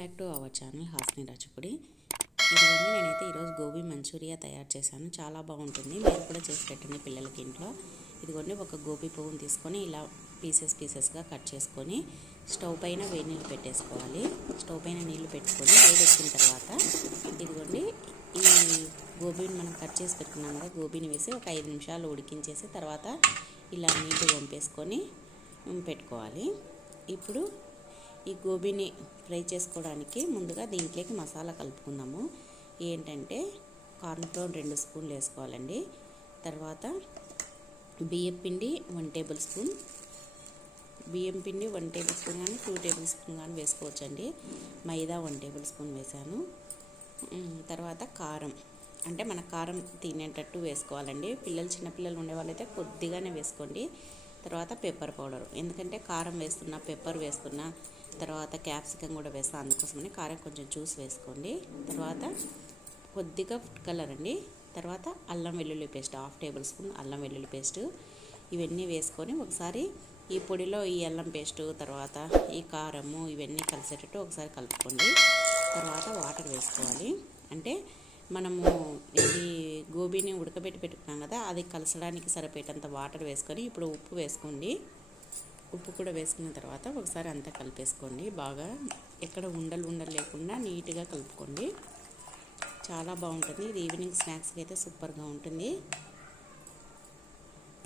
Back to our channel Hasni Rachapudi. ఇదిగోండి నేనైతే ఈరోజు గోబీ మంచూరియా తయారు చేశాను. చాలా బాగుంటుంది, మీరు కూడా చేసి పెట్టండి పిల్లలకి ఇంట్లో. ఇదిగోండి ఒక గోబీ పువ్వుని తీసుకొని ఇలా పీసెస్గా కట్ చేసుకొని స్టవ్ పైన వేడి నీళ్ళు పెట్టేసుకోవాలి. స్టవ్ పైన నీళ్ళు పెట్టుకొని వేడెక్కిన తర్వాత ఇదిగోండి ఈ గోబీని మనం కట్ చేసి పెట్టుకున్నాం కదా, గోబీని వేసి ఒక 5 నిమిషాలు ఉడికించేసి తర్వాత ఇలా నీళ్ళు వంపేసుకొని పెట్టుకోవాలి. ఇప్పుడు ఈ గోబీని ఫ్రై చేసుకోవడానికి ముందుగా దీంట్లోకి మసాలా కలుపుకుందాము. ఏంటంటే కార్న్ఫ్లోర్ 2 స్పూన్లు వేసుకోవాలండి. తర్వాత బియ్యం పిండి 1 టేబుల్ స్పూన్, బియ్యం పిండి 1 టేబుల్ స్పూన్ కానీ 2 టేబుల్ స్పూన్ కానీ వేసుకోవచ్చండి. మైదా 1 టేబుల్ స్పూన్ వేసాను. తర్వాత కారం, అంటే మన కారం తినేటట్టు వేసుకోవాలండి. చిన్నపిల్లలు ఉండే వాళ్ళైతే కొద్దిగానే వేసుకోండి. తర్వాత పెప్పర్ పౌడర్, ఎందుకంటే కారం వేస్తున్నా, పెప్పర్ వేస్తున్నా, తర్వాత క్యాప్సికమ్ కూడా వేస్తాను, అందుకోసమని కారం కొంచెం చూసి వేసుకోండి. తర్వాత కొద్దిగా ఫుడ్ కలర్ అండి. తర్వాత అల్లం వెల్లుల్లి పేస్ట్ 1/2 టేబుల్ స్పూన్ అల్లం వెల్లుల్లి పేస్ట్. ఇవన్నీ వేసుకొని ఒకసారి ఈ పొడిలో ఈ అల్లం పేస్టు, తర్వాత ఈ కారము ఇవన్నీ కలిసేటట్టు ఒకసారి కలుపుకోండి. తర్వాత వాటర్ వేసుకోవాలి. అంటే మనము ఇది గోబీని ఉడకబెట్టి పెట్టుకున్నాం కదా, అది కలసడానికి సరిపోయేటంత వాటర్ వేసుకొని ఇప్పుడు ఉప్పు వేసుకోండి. ఉప్పు కూడా వేసుకున్న తర్వాత ఒకసారి అంతా కలిపేసుకోండి. బాగా ఎక్కడ ఉండలు లేకుండా నీట్గా కలుపుకోండి. చాలా బాగుంటుంది. ఇది ఈవినింగ్ స్నాక్స్కి అయితే సూపర్గా ఉంటుంది.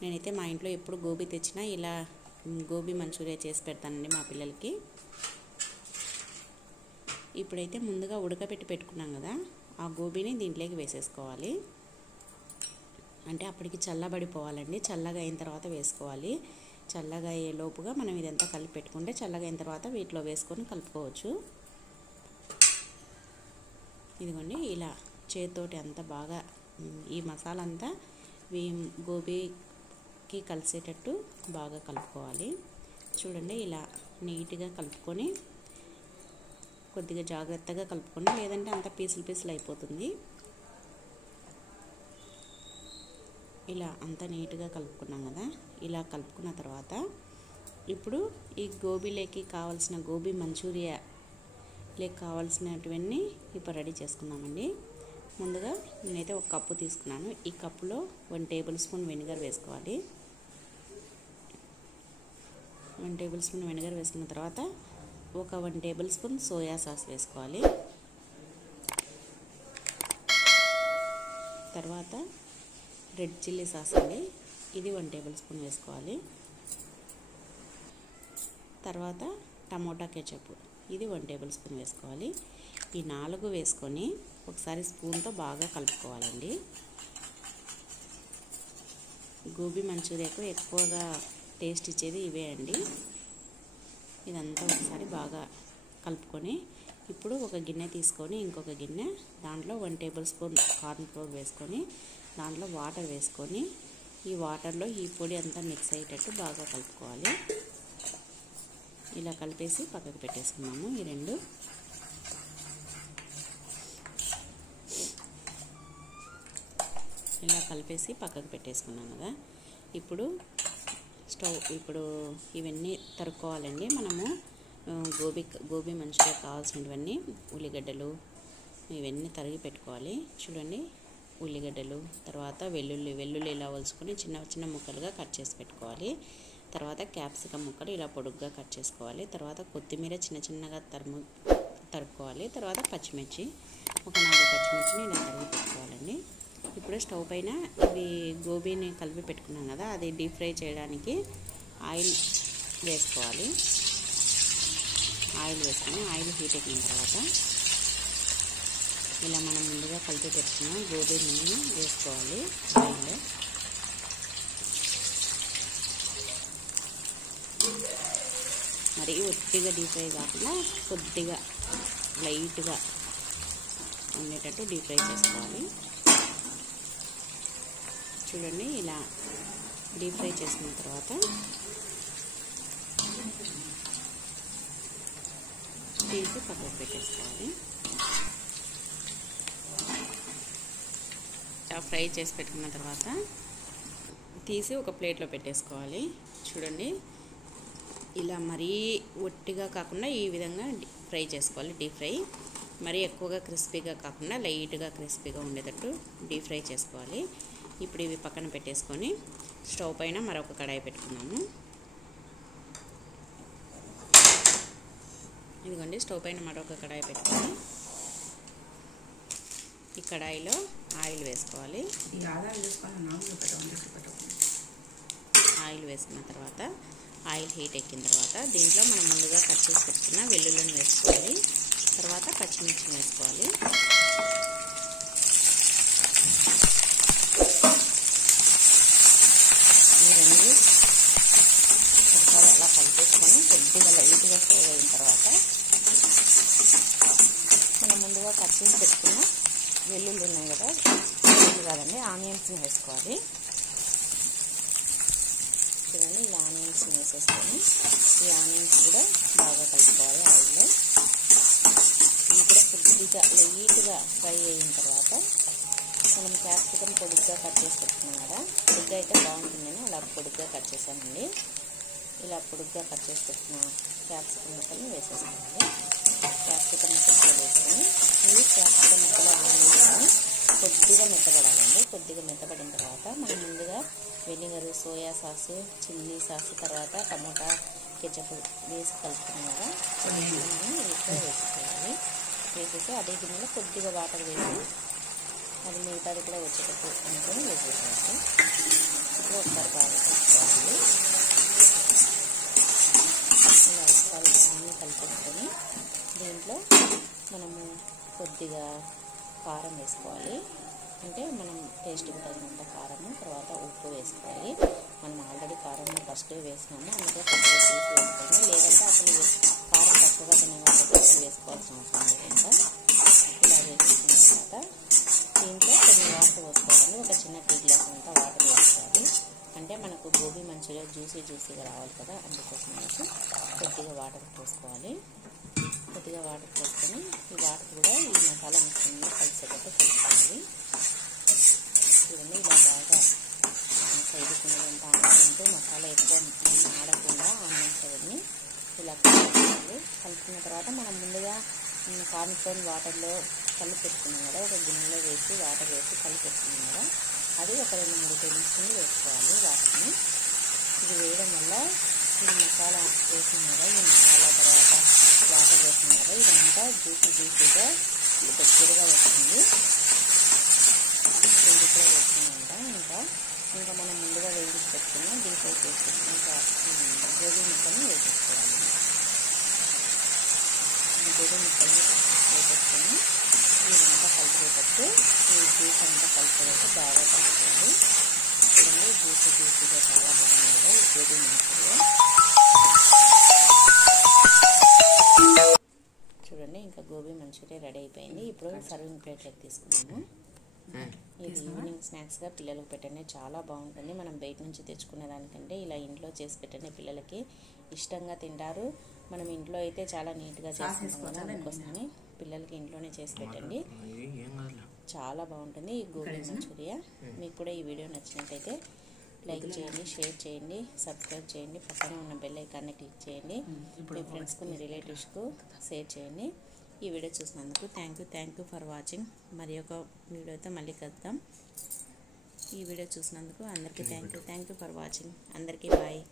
నేనైతే మా ఇంట్లో ఎప్పుడు గోబీ తెచ్చినా ఇలా గోబీ మంచూరియా చేసి పెడతానండి మా పిల్లలకి. ఇప్పుడైతే ముందుగా ఉడకబెట్టి పెట్టుకున్నాం కదా, ఆ గోబీని దీంట్లోకి వేసేసుకోవాలి. అంటే అప్పటికి చల్లబడిపోవాలండి. చల్లగా అయిన తర్వాత వేసుకోవాలి. చల్లగా అయ్యే లోపుగా మనం ఇదంతా కలిపి పెట్టుకుంటే చల్లగా అయిన తర్వాత వీటిలో వేసుకొని కలుపుకోవచ్చు. ఇదిగోండి ఇలా చేతితోటి అంతా బాగా ఈ మసాలా అంతా గోబీకి కలిసేటట్టు బాగా కలుపుకోవాలి. చూడండి ఇలా నీట్గా కలుపుకొని కొద్దిగా జాగ్రత్తగా కలుపుకోండి, లేదంటే అంత పీసులు అయిపోతుంది. ఇలా అంతా నీట్గా కలుపుకున్నాం కదా, ఇలా కలుపుకున్న తర్వాత ఇప్పుడు ఈ గోబీలోకి కావాల్సిన గోబీ మంచూరియాలోకి కావాల్సినటువన్నీ ఇప్పుడు రెడీ చేసుకున్నామండి. ముందుగా నేనైతే ఒక కప్పు తీసుకున్నాను. ఈ కప్పులో 1 టేబుల్ స్పూన్ వెనిగర్ వేసుకోవాలి. 1 టేబుల్ స్పూన్ వెనిగర్ వేసుకున్న తర్వాత ఒక 1 టేబుల్ స్పూన్ సోయా సాస్ వేసుకోవాలి. తర్వాత రెడ్ చిల్లీ సాస్ అండి, ఇది 1 టేబుల్ స్పూన్ వేసుకోవాలి. తర్వాత టమోటా కెచప్, ఇది 1 టేబుల్ స్పూన్ వేసుకోవాలి. ఈ 4 వేసుకొని ఒకసారి స్పూన్తో బాగా కలుపుకోవాలండి. గోబీ మంచూరియాకు ఎక్కువగా టేస్ట్ ఇచ్చేది ఇవే అండి. ఇదంతా ఒకసారి బాగా కలుపుకొని ఇప్పుడు ఒక గిన్నె తీసుకొని ఇంకొక గిన్నె, దాంట్లో 1 టేబుల్ స్పూన్ కార్న్ఫ్లోర్ వేసుకొని దాంట్లో వాటర్ వేసుకొని ఈ వాటర్లో ఈ పొడి అంతా మిక్స్ అయ్యేటట్టు బాగా కలుపుకోవాలి. ఇలా కలిపేసి పక్కకు పెట్టేసుకున్నాము. ఈ 2 ఇలా కలిపేసి పక్కకు పెట్టేసుకున్నాం కదా, ఇప్పుడు ఇవన్నీ తరుక్కోవాలండి. మనము గోబీ మంచూరియా కావాల్సినవన్నీ ఉల్లిగడ్డలు ఇవన్నీ తరిగి పెట్టుకోవాలి. చూడండి, ఉల్లిగడ్డలు, తర్వాత వెల్లుల్లి ఇలా వలుచుకొని చిన్న ముక్కలుగా కట్ చేసి పెట్టుకోవాలి. తర్వాత క్యాప్సికమ్ ముక్కలు ఇలా పొడుగ్గా కట్ చేసుకోవాలి. తర్వాత కొత్తిమీర చిన్నగా తరుక్కోవాలి. తర్వాత పచ్చిమిర్చి, ఒక 4 పచ్చిమిర్చిని ఇలా తరిగి పెట్టుకోవాలండి. ఇప్పుడు స్టవ్ పైన ఇవి గోబీని కలిపి పెట్టుకున్నాం కదా, అది డీప్ ఫ్రై చేయడానికి ఆయిల్ వేసుకోవాలి. ఆయిల్ వేసుకొని ఆయిల్ హీట్ ఎక్కిన తర్వాత ఇలా మనం ముందుగా కలిపి పెట్టుకున్న గోబీని వేసుకోవాలి ఆయిల్లో. మరి ఒట్టిగా డీప్ ఫ్రై కాకుండా కొద్దిగా లైట్గా ఉండేటట్టు డీప్ ఫ్రై చేసుకోవాలి. చూడండి, ఇలా డీప్ ఫ్రై చేసుకున్న తర్వాత తీసి పక్కకు పెట్టేసుకోవాలి. ఫ్రై చేసి పెట్టుకున్న తర్వాత తీసి ఒక ప్లేట్లో పెట్టేసుకోవాలి. చూడండి, ఇలా మరీ ఒట్టిగా కాకుండా ఈ విధంగా ఫ్రై చేసుకోవాలి, డీప్ ఫ్రై. మరి ఎక్కువగా క్రిస్పీగా కాకుండా లైట్గా క్రిస్పీగా ఉండేటట్టు డీప్ ఫ్రై చేసుకోవాలి. ఇప్పుడు ఇవి పక్కన పెట్టేసుకొని స్టవ్ పైన మరొక కడాయి పెట్టుకుందాము. ఇదిగోండి, స్టవ్ పైన మరొక కడాయి పెట్టుకొని ఈ కడాయిలో ఆయిల్ వేసుకోవాలి. ఆయిల్ వేసుకున్న తర్వాత ఆయిల్ హీట్ ఎక్కిన తర్వాత దీంట్లో మనం ముందుగా కట్ చేసి పెట్టుకున్న వెల్లుల్లిని వేసుకోవాలి. తర్వాత పచ్చిమిర్చిని వేసుకోవాలి. ఈ రెండు ఒకసారి అలా కలిపేసుకొని కొద్దిగా లైట్గా ఫ్రై అయిన తర్వాత మనం ముందుగా కట్ చేసి పెట్టుకున్న వెల్లుల్లి ఉన్నాయి కదా, వెల్లుల్లి కాదండి ఆనియన్స్ని వేసుకోవాలి. చూడండి, ఇలా ఆనియన్స్ని వేసేసుకొని ఈ ఆనియన్స్ కూడా బాగా కలుపుకోవాలి ఆయిల్లో. ఇవి కూడా కొద్దిగా లైట్గా ఫ్రై అయిన తర్వాత మనం క్యాప్సికమ్ పొడిగ్గా కట్ చేసి పెట్టుకున్నాం కదా, పొడిగ్గా అయితే బాగుంటుందని అలా పొడిగ్గా కట్ చేసానండి. ఇలా పొడిగ్గా కట్ చేసి పెట్టిన క్యాప్సికమ్ ముక్కల్ని వేసేసుకోవాలి. క్యాప్సికమ్ ముక్కలు వేసుకొని ఇవి క్యాప్సికమ్ ముక్కలు ఆనియన్స్ని కొద్దిగా మెత్తబడాలండి. కొద్దిగా మెత్తబడిన తర్వాత మనం ముందుగా vinegar, soya sauce, chilli sauce, తర్వాత టమోటా కెచప్ వేసి కలుపుకున్నాం కదా, మనం వీటిలో వేసుకోవాలి. వేసేసి అదే గిన్నెలో కొద్దిగా వాటర్ వేసి అది మిగతాది కూడా వచ్చేటట్టు అనుకొని వేసేసేయాలి. ఇప్పుడు ఒకసారి బాగా కలుపుకోవాలి. ఇలా ఒకసారి అన్నీ కలిపేసుకొని దీంట్లో మనము కొద్దిగా కారం వేసుకోవాలి. అంటే మనం టేస్ట్కి తగినంత కారము, తర్వాత ఉప్పు వేసుకోవాలి. మనం ఆల్రెడీ కారం ఫస్ట్ వేసినాము, అందుకే కొద్దిగా తీసి వేసుకోండి. లేదంటే అసలు కారం తక్కువగా తినే వాళ్ళకి అసలు వేసుకోవాల్సిన అవసరం లేదంట. ఇలా వేసుకున్న తర్వాత దీంట్లో కొన్ని వాటర్ పోసుకోవాలండి. ఒక చిన్న టీ గ్లాస్ అంతా వాటర్ వేసుకోవాలి. అంటే మనకు గోబీ మంచూరియా జ్యూసీగా రావాలి కదా, అందుకోసం అనేసి కొద్దిగా వాటర్ పోసుకోవాలి. కొద్దిగా వాటర్ పోసుకొని ఈ వాటర్ కూడా ఈ మసాలా మిశ్రమంలో కలిసేటట్టు కలుపుకోవాలి. చూడండి, ఇలా బాగా సైడ్కున్నదంతా ఆడుకుంటూ మసాలా ఎక్కువ ఆడకుండా ఆనియన్స్ అవన్నీ ఇలా కలుపుకోవాలి. కలుపుకున్న తర్వాత మనం ముందుగా కార్న్ఫ్లోర్ వాటర్లో కలిపి పెట్టుకున్నాం కదా, ఒక గిన్నెలో వేసి వాటర్ వేసి కలిపి పెట్టుకున్నాం కదా, అది ఒక 2-3 టేబుల్ స్పూన్లు వేసుకోవాలి వాటర్ని. ఇది వేయడం వల్ల ఈ మసాలా వేసినాం కదా, ఈ మసాలా తర్వాత వాటర్ వేసినాం కదా, ఇదంతా జ్యూసీగా దగ్గరగా వస్తుంది. ఇది కూడా వేసుకున్నాం. ఇంకా మనం ముందుగా వేయించి పెట్టుకున్న డీప్ ఫ్రై చేసి పెట్టుకున్న గోబీ ముక్కల్ని వేసేసుకోవాలి. గోబీ ముక్కల్ని వేసేసుకొని ఇదంతా కలిపేటట్టు ఈ జ్యూస్ అంతా కలిపేటట్టు బాగా కలుపుకోవాలి. చూడండి, జ్యూసీగా చాలా బాగుంది కదా ఈ గోబీ మంచూరియా. చూడండి, ఇంకా గోబీ మంచూరియా రెడీ అయిపోయింది. ఇప్పుడు సర్వింగ్ ప్లేట్లోకి తీసుకున్నాము. ఇది ఈవినింగ్ స్నాక్స్గా పిల్లలకు పెట్టండి, చాలా బాగుంటుంది. మనం బయట నుంచి తెచ్చుకునే దానికంటే ఇలా ఇంట్లో చేసి పెట్టండి, పిల్లలకి ఇష్టంగా తింటారు. మనం ఇంట్లో అయితే చాలా నీట్గా చేసుకుంటాం కదా, అందుకోసమని పిల్లలకి ఇంట్లోనే చేసి పెట్టండి, చాలా బాగుంటుంది ఈ గోబీ మంచూరియా. మీకు కూడా ఈ వీడియో నచ్చినట్టయితే లైక్ చేయండి, షేర్ చేయండి, సబ్స్క్రైబ్ చేయండి, పక్కనే ఉన్న బెల్ ఐకాన్ని క్లిక్ చేయండి. మీ ఫ్రెండ్స్కు, మీ రిలేటివ్స్కు షేర్ చేయండి. ఈ వీడియో చూసినందుకు థ్యాంక్ యూ ఫర్ వాచింగ్. మరి ఒక వీడియోతో మళ్ళీ కలుద్దాం. ఈ వీడియో చూసినందుకు అందరికీ థ్యాంక్ యూ ఫర్ వాచింగ్. అందరికీ బాయ్.